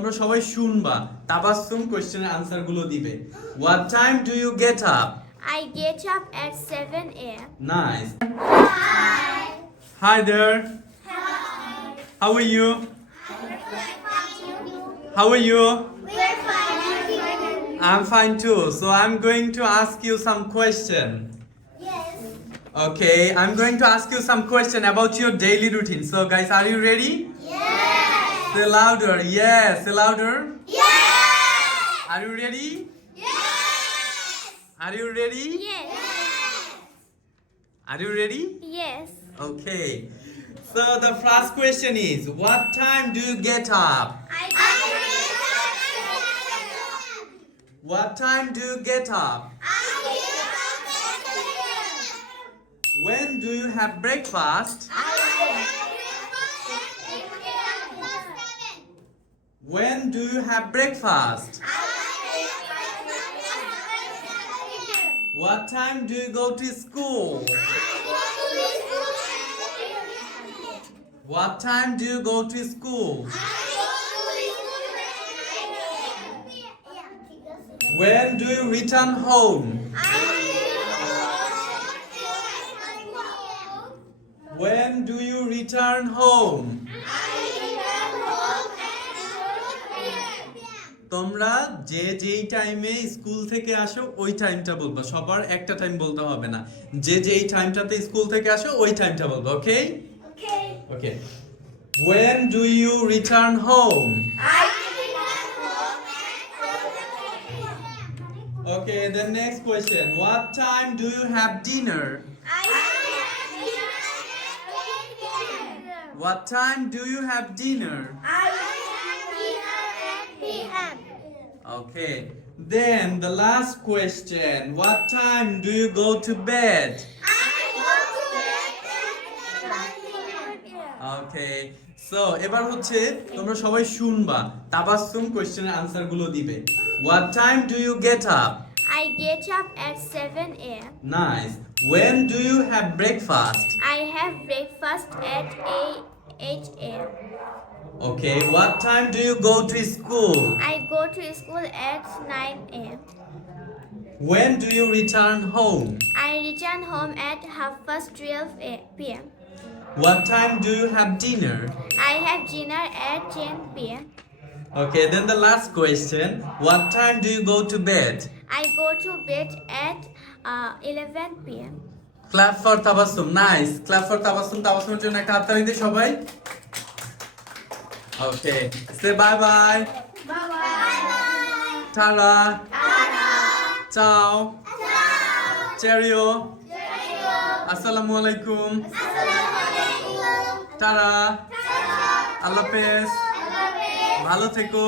তোমরা সবাই শুনবা তাবাসসুম কোশ্চেনের আনসার গুলো দিবে What time do you get up? I get up at 7 a.m. Nice. Hi there. How are you? How are you? I'm fine too. So I'm going to ask you some question. Okay, I'm going to ask you some question about your daily routine. So guys, are you ready? Say louder. Yes. Say louder. Are you ready? Are you ready? Yes. Are you ready? Yes. Okay. So the first question is, what time do you get up? What time do you get up? When do you have breakfast? When do you have breakfast? What time do you go to school? What time do you go to school? When do you return home? When do you return home? তোমরা যে যেই টাইমে school থেকে আসো ওই টাইমটা বলবা সবার একটা টাইম বলতে হবে না যে যেই টাইমটাতে স্কুল থেকে আসো ওই টাইমটা বলবা ওকে ওকে When do you return home? Okay, the next question. What time do you have dinner? What time do you have dinner? Okay. Then the last question. What time do you go to bed? Okay. So, এবার হচ্ছে তোমরা সবাই শুনবা তাবাসসুম কোশ্চেনের answer গুলো দিবে What time do you get up? I get up at 7 a.m. Nice. When do you have breakfast? I have breakfast at 8 a.m. Okay. What time do you go to school? I go to school at 9 a.m. When do you return home? I return home at 12:30 p.m. What time do you have dinner? I have dinner at 10 p.m. Okay, then the last question. What time do you go to bed? I go to bed at 11 p.m. Clap for Tabassum. Nice. Clap for Tabassum. Tabassumের জন্য একটা হাততালি দিই সবাই। Okay. Say bye bye. Tara. Ciao. Cheerio. Assalamu alaikum. Tara. Allah Hafiz. ভালো থেকো